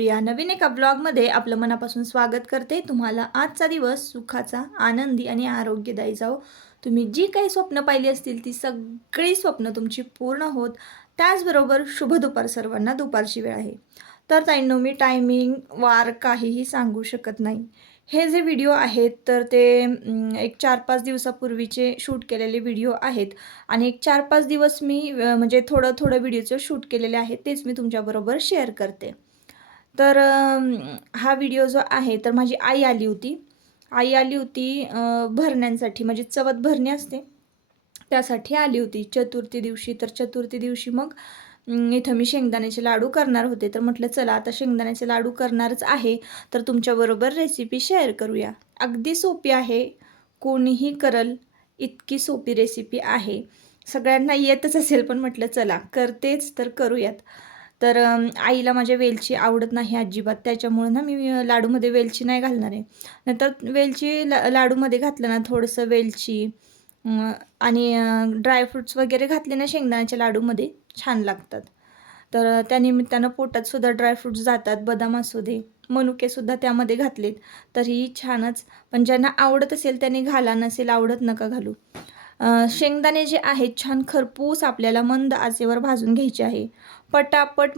प्रिया नवीन एका ब्लॉगमध्ये आपलं मनापासून स्वागत करते. तुम्हाला आजचा दिवस सुखाचा आनंदी आणि आरोग्यदायी जाओ तुम्ही जी काही स्वप्न पाहिली असतील ती सगळी स्वप्न तुमची पूर्ण होत. त्याचबरोबर शुभ दुपार सर्वांना दुपारची वेळ आहे. तर ताईंनो मी टायमिंग वार काहीही सांगू शकत नाही. हे जे व्हिडिओ आहेत तर ते एक चार पाच दिवसापूर्वीचे शूट केलेले व्हिडिओ आहेत. आणि एक चार पाच दिवस मी म्हणजे थोडं थोडं व्हिडिओचं शूट केलेले आहेत तेच मी तुमच्याबरोबर शेअर करते. तर हा व्हिडिओ जो आहे तर माझी आई आली होती. आई आली होती भरण्यांसाठी. म्हणजे चवत भरणी असते. त्यासाठी आली होती. चतुर्थी दिवशी. तर चतुर्थी दिवशी मग इथं मी शेंगदाण्याचे लाडू करणार होते. तर म्हटलं चला आता शेंगदाण्याचे लाडू करणारच आहे. तर तुमच्याबरोबर रेसिपी शेअर करूया. अगदी सोपी आहे. कोणीही करल इतकी सोपी रेसिपी आहे. सगळ्यांना येतच असेल पण म्हटलं चला करतेच तर करूयात. तर आईला माझ्या वेलची आवडत नाही अजिबात. त्याच्यामुळं ना मी लाडूमध्ये वेलची नाही घालणार आहे. नंतर वेलची ला लाडूमध्ये घातलं ना थोडंसं वेलची आणि ड्रायफ्रुट्स वगैरे घातले ना शेंगदाण्याच्या लाडूमध्ये छान लागतात. तर त्यानिमित्तानं पोटातसुद्धा ड्रायफ्रुट्स जातात. बदाम असू दे मनुकेसुद्धा त्यामध्ये घातलेत. तरीही छानच. पण ज्यांना आवडत असेल त्यांनी घाला नसेल आवडत नका घालू. शेंगदाणे जे आहेत छान खरपूस आपल्याला मंद आचेवर भाजून घ्यायचे आहे. पटापट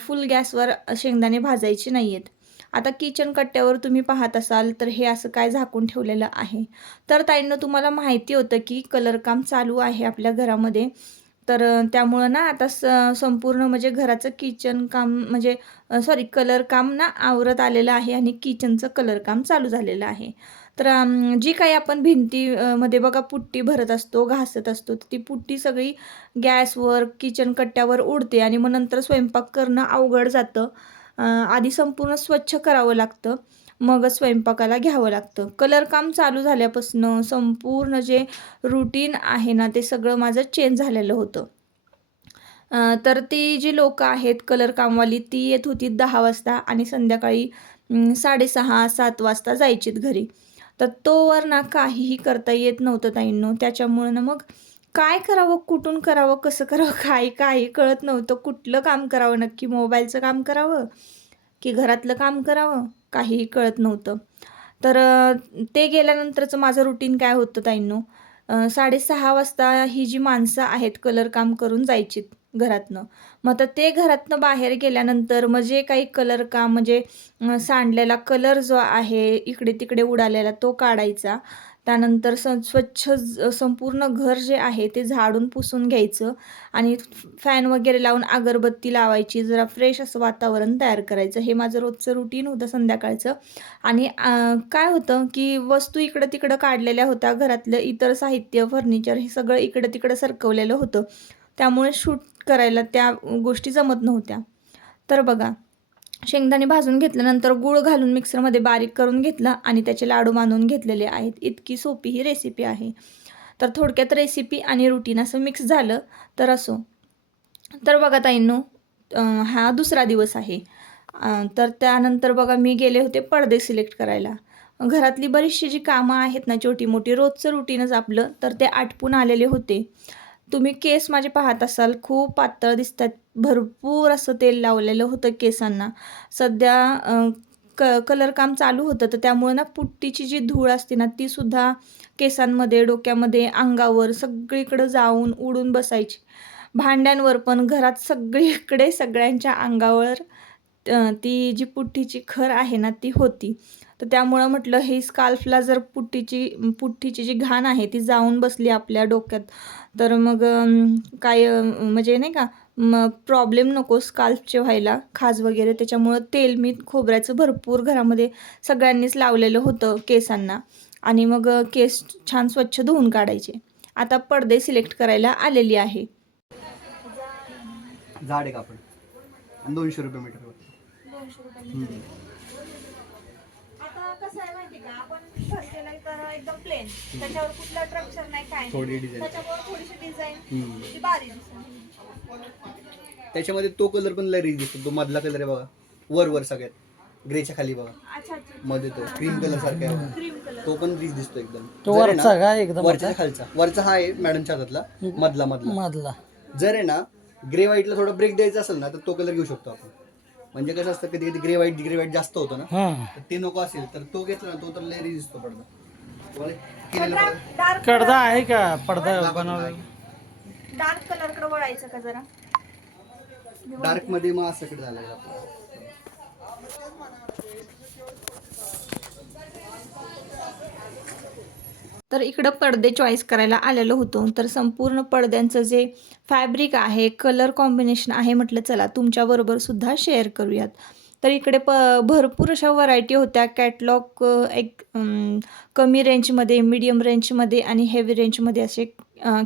फुल गॅसवर शेंगदाणे भाजायचे नाही आहेत आता किचन कट्ट्यावर तुम्ही पाहत असाल तर हे असं काय झाकून ठेवलेलं आहे? तर ताईंनं तुम्हाला माहिती होतं की कलर काम चालू आहे आपल्या घरामध्ये. तर त्यामुळं ना आता स संपूर्ण म्हणजे घराचं किचन काम म्हणजे सॉरी कलर काम ना आवरत आलेलं आहे आणि किचनचं कलर काम चालू झालेलं आहे. तर जी काही आपण भिंती मध्ये बघा पुट्टी भरत असतो घासत असतो तर ती पुट्टी सगळी गॅसवर किचन कट्ट्यावर उडते आणि मग नंतर स्वयंपाक करणं अवघड जातं. आधी संपूर्ण स्वच्छ करावं लागतं मग स्वयंपाकाला घ्यावं लागतं. कलर काम चालू झाल्यापासून संपूर्ण जे रुटीन आहे ना ते सगळं माझं चेंज झालेलं होतं. तर ती जी लोक आहेत कलर कामवाली ती येत होती दहा वाजता आणि संध्याकाळी साडेसहा सात वाजता जायचीत घरी. तर तोवर ना काहीही करता येत नव्हतं ताईंनो. त्याच्यामुळं ना मग काय करावं कुठून करावं कसं करावं काय काही कळत नव्हतं. कुठलं काम करावं नक्की मोबाईलचं काम करावं की घरातलं काम करावं काहीही कळत नव्हतं. तर ते गेल्यानंतरचं माझं रुटीन काय होतं ताईंनो? साडेसहा वाजता ही जी माणसं आहेत कलर काम करून जायचीत घरातनं. मग आता ते घरातनं बाहेर गेल्यानंतर मग जे काही कलर काम म्हणजे सांडलेला कलर जो आहे इकडे तिकडे उडालेला तो काढायचा. त्यानंतर स स्वच्छ संपूर्ण घर जे आहे ते झाडून पुसून घ्यायचं. आणि फॅन वगैरे लावून अगरबत्ती लावायची जरा फ्रेश असं वातावरण तयार करायचं. हे माझं रोजचं रुटीन होतं संध्याकाळचं. आणि काय होतं की वस्तू इकडं तिकडं काढलेल्या होत्या. घरातलं इतर साहित्य फर्निचर हे सगळं इकडं तिकडं सरकवलेलं होतं. त्यामुळे शूट करायला त्या गोष्टी जमत नव्हत्या. तर बघा शेंगदाणे भाजून घेतल्यानंतर गूळ घालून मिक्सरमध्ये बारीक करून घेतलं आणि त्याचे लाडू बांधून घेतलेले आहेत. इतकी सोपी ही रेसिपी आहे. तर थोडक्यात रेसिपी आणि रुटीन असं मिक्स झालं तर असो. तर बघा ताईंनो हा दुसरा दिवस आहे. तर त्यानंतर बघा मी गेले होते पडदे सिलेक्ट करायला. घरातली बरीचशी जी कामं आहेत ना छोटी मोठी रोजचं रुटीनच आपलं तर ते आटपून आलेले होते. तुम्ही केस माझे पाहत असाल खूप पातळ दिसतात. भरपूर असं तेल लावलेलं होतं केसांना. सध्या क कलर काम चालू होतं तर त्यामुळे ना पुट्टीची जी धूळ असते ना ती सुद्धा केसांमध्ये डोक्यामध्ये अंगावर सगळीकडं जाऊन उडून बसायची. भांड्यांवर पण घरात सगळीकडे सगळ्यांच्या अंगावर ती जी पुठ्ठीची खर आहे ना ती होती. तर त्यामुळं म्हटलं हे स्काल्फला जर पुट्टीची पुठ्ठीची जी घाण आहे ती जाऊन बसली आपल्या डोक्यात तर मग काय म्हणजे नाही का मग प्रॉब्लेम नको स्काल्फचे व्हायला खाज वगैरे. त्याच्यामुळं तेल मी खोबऱ्याचं भरपूर घरामध्ये सगळ्यांनीच लावलेलं होतं केसांना. आणि मग केस छान स्वच्छ धुवून काढायचे. आता पडदे सिलेक्ट करायला आलेली आहे. झाड आहे कापड दोनशे रुपये मीटर हम्म. आता कसं आहे माहिती का आपण भरलेलं आहे तर एकदम प्लेन त्याच्यावर कुठलं स्ट्रक्चर नाही काय नाही. थोडी डिझाईन त्याच्यावर थोडीशी डिझाईन हम्म. ती बारीक दिसते. त्याच्यामध्ये तो कलर पण लय रिच दिसतो. तो मधला कलर आहे बघा. वर वर सगळ्यात. ग्रेच्या खाली बघा. अच्छा मध्ये तो क्रीम कलर सारखा आहे बघा. क्रीम कलर तो पण रिच दिसतो एकदम. तो जर आहे वरचा का एकदम वरच्या खालचा. वरचा हा आहे मॅडमच्या हातातला. मधला मधला. मधला. जर आहे ना ग्रे व्हाईटला थोडा ब्रेक द्यायचा असेल ना तर तो कलर घेऊ शकतो आपण. म्हणजे कसं असतं कधी कधी ग्रे व्हाईट ग्रे व्हाईट जास्त होतं ना हा. तर ते नको असेल तर तो घेतला ना तो तर लय दिसतो पडदा. डार्क कडदा आहे का? पडदा बनवलेला डार्क कलरकडे वळायचं का जरा? डार्कमध्ये मग असं कडे झालं तर इकडं पडदे चॉईस करायला आलेलो होतो. तर संपूर्ण पडद्यांचं जे फॅब्रिक आहे कलर कॉम्बिनेशन आहे म्हटलं चला तुमच्याबरोबर सुद्धा शेअर करूयात. तर इकडे प भरपूर अशा व्हरायटी होत्या. कॅटलॉग एक कमी रेंजमध्ये मीडियम रेंजमध्ये आणि हेवी रेंजमध्ये असे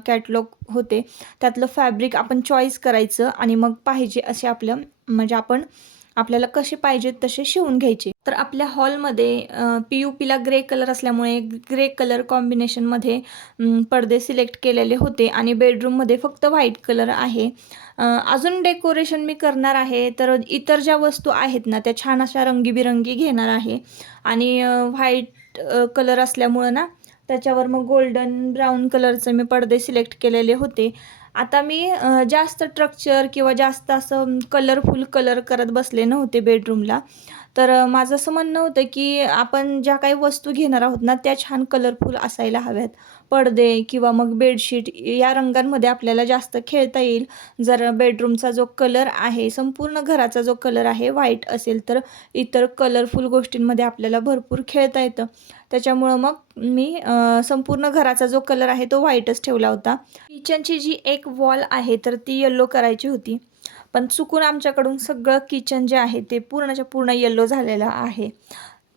कॅटलॉग होते. त्यातलं फॅब्रिक आपण चॉईस करायचं आणि मग पाहिजे असे आपलं म्हणजे आपण आपल्याला कसे पाहिजेत तसे शिवून घ्यायचे. तर आपल्या हॉलमध्ये पी यू पीला ग्रे कलर असल्यामुळे ग्रे कलर कॉम्बिनेशनमध्ये पडदे सिलेक्ट केलेले होते आणि बेडरूममध्ये फक्त व्हाईट कलर आहे. अजून डेकोरेशन मी करणार आहे तर इतर ज्या वस्तू आहेत ना त्या छान अशा रंगीबिरंगी घेणार आहे. आणि व्हाईट कलर असल्यामुळं ना त्याच्यावर मग गोल्डन ब्राऊन कलरचे मी पडदे सिलेक्ट केलेले होते. आता मी जास्त स्ट्रक्चर किंवा जास्त असं कलरफुल कलर करत बसले नव्हते बेडरूमला तर माझं असं म्हणणं होतं की आपण ज्या काही वस्तू घेणार आहोत ना त्या छान कलरफुल असायला हव्यात. पडदे किंवा मग बेडशीट या रंगांमध्ये आपल्याला जास्त खेळता येईल. जर बेडरूमचा जो कलर आहे संपूर्ण घराचा जो कलर आहे व्हाईट असेल तर इतर कलरफुल गोष्टींमध्ये आपल्याला भरपूर खेळता येतं. त्याच्यामुळं मग मी संपूर्ण घराचा जो कलर आहे तो व्हाईटच ठेवला होता. किचनची जी एक वॉल आहे तर ती येल्लो करायची होती. पण चुकून आमच्याकडून सगळं किचन जे आहे ते पूर्णच्या पूर्ण येल्लो झालेलं आहे.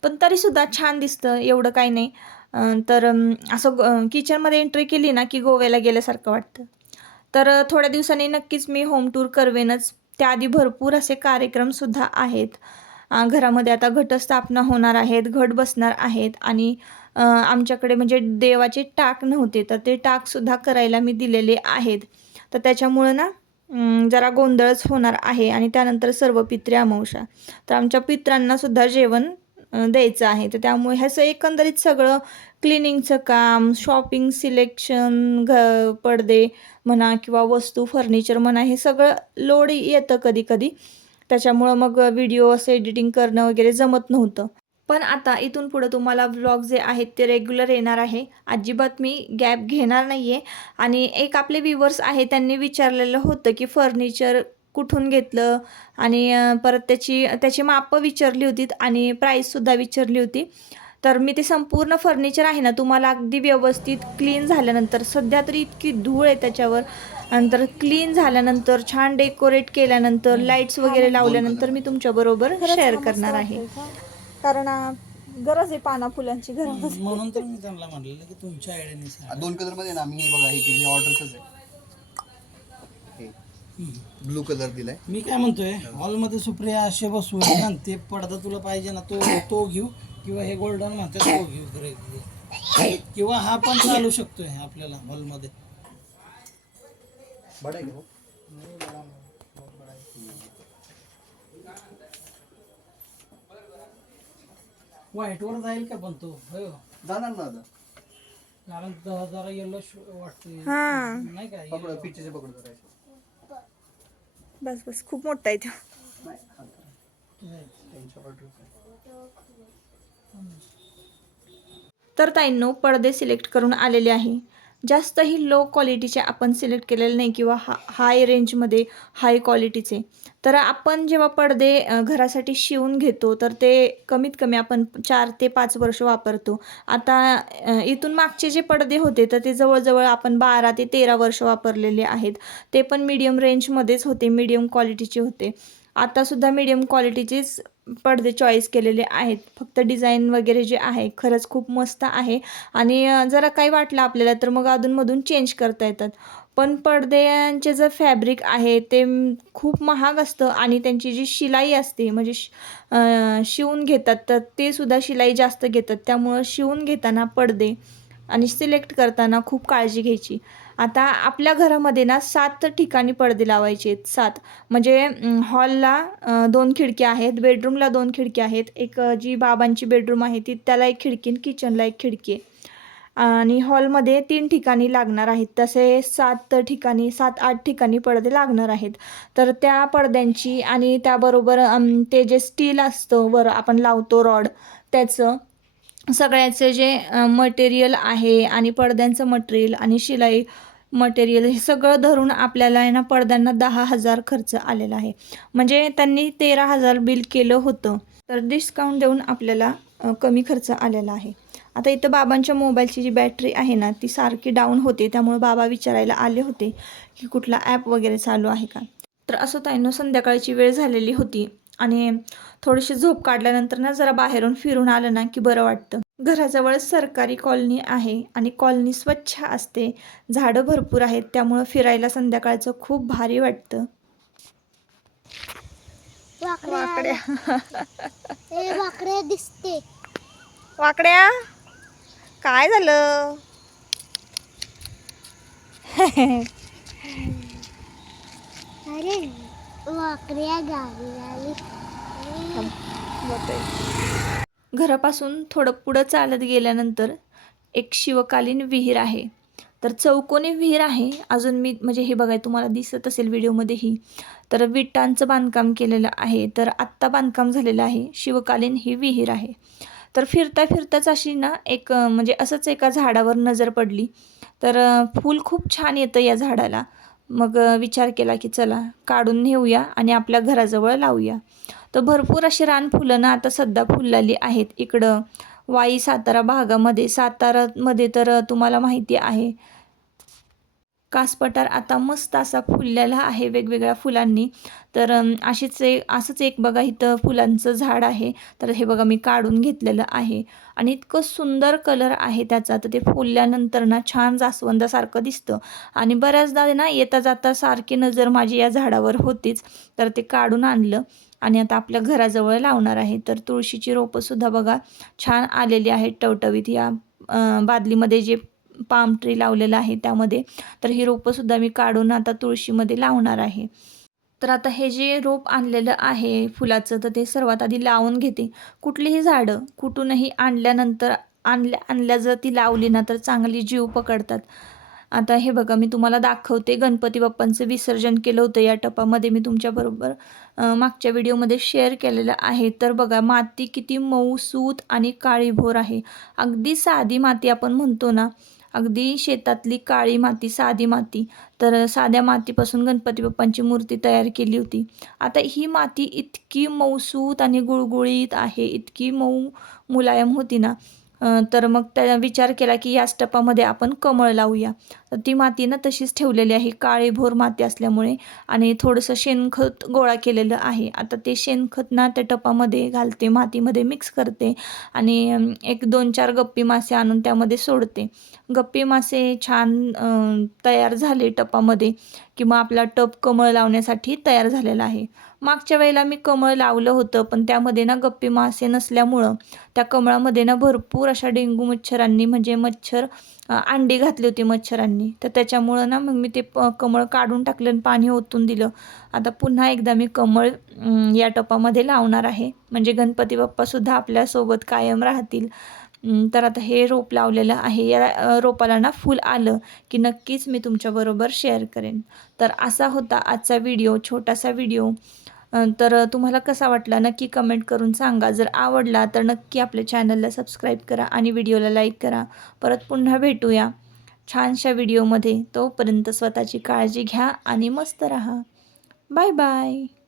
पण तरीसुद्धा छान दिसतं एवढं काही नाही. तर असं ग- किचनमध्ये एंट्री केली ना की गोव्याला गेल्यासारखं वाटतं. तर थोड्या दिवसांनी नक्कीच मी होम टूर करवेनच. त्याआधी भरपूर असे कार्यक्रमसुद्धा आहेत. घरामध्ये आता घटस्थापना होणार आहेत घट बसणार आहेत आणि आमच्याकडे म्हणजे देवाचे टाक नव्हते तर ते टाकसुद्धा करायला मी दिलेले आहेत. तर त्याच्यामुळं ना जरा गोंधळच होणार आहे आणि त्यानंतर सर्व पित्रे अमावशा तर आमच्या पित्रांनासुद्धा जेवण द्यायचं आहे. तर त्यामुळे ह्याचं एकंदरीत सगळं क्लिनिंगचं काम शॉपिंग सिलेक्शन घ पडदे म्हणा किंवा वस्तू फर्निचर म्हणा हे सगळं लोड येतं कधी कधी. त्याच्यामुळं मग व्हिडिओ असं एडिटिंग करणं वगैरे जमत नव्हतं. पण आता इथून पुढं तुम्हाला व्लॉग जे आहेत ते रेग्युलर येणार आहे. अजिबात मी गॅप घेणार नाही आहे आणि एक आपले व्ह्युअर्स आहे त्यांनी विचारलेलं होतं की फर्निचर कुठून घेतलं? आणि परत त्याची त्याची मापं विचारली होती आणि प्राईससुद्धा विचारली होती. तर मी ते संपूर्ण फर्निचर आहे ना तुम्हाला अगदी व्यवस्थित क्लीन झाल्यानंतर सध्या तरी इतकी धूळ आहे त्याच्यावर. नंतर क्लीन झाल्यानंतर छान डेकोरेट केल्यानंतर लाईट्स वगैरे लावल्यानंतर मी तुमच्याबरोबर शेअर करणार आहे. कारण गरज आहे पाना फुलांची घरामध्ये. म्हणून तर मी त्यांना म्हणलेलं की तुमच्या आयडियाने. दोन कलरमध्ये ना मी हे बघा हे ऑर्डरच आहे. ब्लू कलर दिलाय. मी काय म्हणतोय हॉलमध्ये सुप्रिया असे बसू ना ते पडदा तुला पाहिजे ना तो तो घेऊ किंवा हे गोल्डन म्हणते तो घेऊ ग्रे किंवा हा पण चालू शकतोय आपल्याला हॉलमध्ये. बडा आहे का भाऊ? व्हाईटवर जाईल का पण तो? होय. हो. जाणार ना आता. कारण जरा येलो वाटतोय. हां. नाही का? पकड पिचेचे पकड करायचे बस बस. खूप मोठा आहे तो. तर ताईंनो पडदे सिलेक्ट करून आलेले आहे. जास्तही लो क्वालिटीचे आपण सिलेक्ट केलेले नाही किंवा हा हाय रेंजमध्ये हाय क्वालिटीचे तर आपण जेव्हा पडदे घरासाठी शिवून घेतो तर ते कमीत कमी आपण चार ते पाच वर्ष वापरतो. आता इथून मागचे जे पडदे होते तर ते जवळजवळ आपण बारा ते तेरा वर्ष वापरलेले आहेत. ते पण मीडियम रेंजमध्येच होते मीडियम क्वालिटीचे होते. आतासुद्धा मीडियम क्वालिटीचेच पडदे चॉईस केलेले आहेत. फक्त डिझाईन वगैरे जे आहे खरंच खूप मस्त आहे. आणि जरा काही वाटलं आपल्याला तर मग अधूनमधून चेंज करता येतात. पण पडद्यांचे जे फॅब्रिक आहे ते खूप महाग असतं आणि त्यांची जी शिलाई असते म्हणजे शिवून घेतात तर ते सुद्धा शिलाई जास्त घेतात. त्यामुळं शिवून घेताना पडदे आणि सिलेक्ट करताना खूप काळजी घ्यायची. आता आपल्या घरामध्ये ना सात ठिकाणी पडदे लावायचे आहेत सात. म्हणजे हॉलला दोन खिडक्या आहेत बेडरूमला दोन खिडक्या आहेत. एक जी बाबांची बेडरूम आहे ती त्याला एक खिडकी किचनला एक खिडकी. आणि हॉलमध्ये तीन ठिकाणी लागणार आहेत. तसे सात ठिकाणी सात आठ ठिकाणी पडदे लागणार आहेत. तर त्या पडद्यांची आणि त्याबरोबर ते जे स्टील असतं वर आपण लावतो रॉड त्याचं सगळ्याचं जे मटेरियल आहे आणि पडद्यांचं मटेरियल आणि शिलाई मटेरियल हे सगळं धरून आपल्याला आहे ना पडद्यांना दहा हजार खर्च आलेला आहे. म्हणजे त्यांनी तेरा हजार बिल केलं होतं तर डिस्काउंट देऊन आपल्याला कमी खर्च आलेला आहे. आता इथं बाबांच्या मोबाईलची जी बॅटरी आहे ना ती सारखी डाऊन होते. त्यामुळे बाबा विचारायला आले होते की कुठला ॲप वगैरे चालू आहे का? तर असं ताईनं संध्याकाळची वेळ झालेली होती. आणि थोडीशी झोप काढल्यानंतर ना जरा बाहेरून फिरून आलं ना की बरं वाटतं. घराजवळच सरकारी कॉलनी आहे आणि कॉलनी स्वच्छ असते. झाडं भरपूर आहेत त्यामुळं फिरायला संध्याकाळचं खूप भारी वाटतं. वाकड्या. दिसते. वाकड्या? काय झालं? अरे वाकड्या गावी आली घरापासून थोडं पुढं चालत गेल्यानंतर एक शिवकालीन विहीर आहे. तर चौकोनी विहीर आहे. अजून मी म्हणजे हे बघाय तुम्हाला दिसत असेल व्हिडिओमध्येही. तर विटांचं बांधकाम केलेलं आहे. तर आत्ता बांधकाम झालेलं आहे. शिवकालीन ही विहीर आहे. तर फिरता फिरताच अशी ना एक म्हणजे असंच एका झाडावर नजर पडली. तर फूल खूप छान येतं या झाडाला. मग विचार केला की चला काढून नेऊया आणि आपल्या घराजवळ लावूया. तर भरपूर अशी रानफुलं ना आता सध्या फुललेली आहेत इकडं. वाई सातारा भागामध्ये सातारामध्ये तर तुम्हाला माहिती आहे. कासपठार आता मस्त असा फुललेला आहे वेगवेगळ्या फुलांनी. तर अशीच एक असंच एक बघा इथं फुलांचं झाड आहे. तर हे बघा मी काढून घेतलेलं आहे. आणि इतकं सुंदर कलर आहे त्याचा. तर ते फुलल्यानंतर ना छान जास्वंदासारखं दिसतं. आणि बऱ्याचदा ना येता जाता सारखी नजर माझी या झाडावर होतीच. तर ते काढून आणलं. आणि आता आपल्या घराजवळ लावणार आहे. तर तुळशीची रोपंसुद्धा बघा छान आलेली आहेत टवटवीत. या बादलीमध्ये जे पाम ट्री लावलेलं आहे त्यामध्ये. तर ही रोपंसुद्धा मी काढून आता तुळशीमध्ये लावणार आहे. तर आता हे जे रोप आणलेलं आहे फुलाचं तर ते सर्वात आधी लावून घेते. कुठलीही झाडं कुठूनही आणल्यानंतर आणल्या आणल्या जर ती लावली ना तर चांगली जीव पकडतात. आता हे बघा मी तुम्हाला दाखवते. गणपती बाप्पांचं विसर्जन केलं होतं या टपामध्ये. मी तुमच्याबरोबर मागच्या व्हिडिओमध्ये शेअर केलेलं आहे. तर बघा माती किती मऊ सूत आणि काळीभोर आहे. अगदी साधी माती आपण म्हणतो ना अगदी शेतातली काळी माती साधी माती. तर साध्या मातीपासून गणपती बाप्पांची मूर्ती तयार केली होती. आता ही माती इतकी मऊसूत आणि गुळगुळीत आहे इतकी मऊ मुलायम होती ना. तर मग त्या विचार केला की याच टपामध्ये आपण कमळ लावूया. तर ती माती ना तशीच ठेवलेली आहे काळीभोर माती असल्यामुळे आणि थोडंसं शेणखत गोळा केलेलं आहे. आता ते शेणखत ना त्या टपामध्ये घालते मातीमध्ये मिक्स करते आणि एक दोन चार गप्पी मासे आणून त्यामध्ये सोडते. गप्पी मासे छान तयार झाले टपामध्ये किंवा आपला टप कमळ लावण्यासाठी तयार झालेला आहे. मागच्या वेळेला मी कमळ लावलं होतं पण त्यामध्ये ना गप्पी मासे नसल्यामुळं त्या कमळामध्ये ना भरपूर अशा डेंगू मच्छरांनी म्हणजे मच्छर अंडी घातली होती मच्छरांनी. तर त्याच्यामुळं ना मग मी ते प कमळ काढून टाकलं आणि पाणी ओतून दिलं. आता पुन्हा एकदा मी कमळ या टपामध्ये लावणार आहे. म्हणजे गणपती बाप्पासुद्धा आपल्यासोबत कायम राहतील. तर आता हे रोप लावलेलं आहे. या रोपाला ना फूल आलं की नक्कीच मी तुमच्याबरोबर शेअर करेन. तर असा होता आजचा व्हिडिओ छोटासा व्हिडिओ. तर तुम्हाला कसा वाटला नक्की कमेंट करून सांगा. जर आवडला तर नक्की आपल्या चॅनलला सबस्क्राईब करा आणि व्हिडिओला लाईक करा. परत पुन्हा भेटूया छानशा व्हिडिओमध्ये. तोपर्यंत स्वतःची काळजी घ्या आणि मस्त राहा. Bye bye.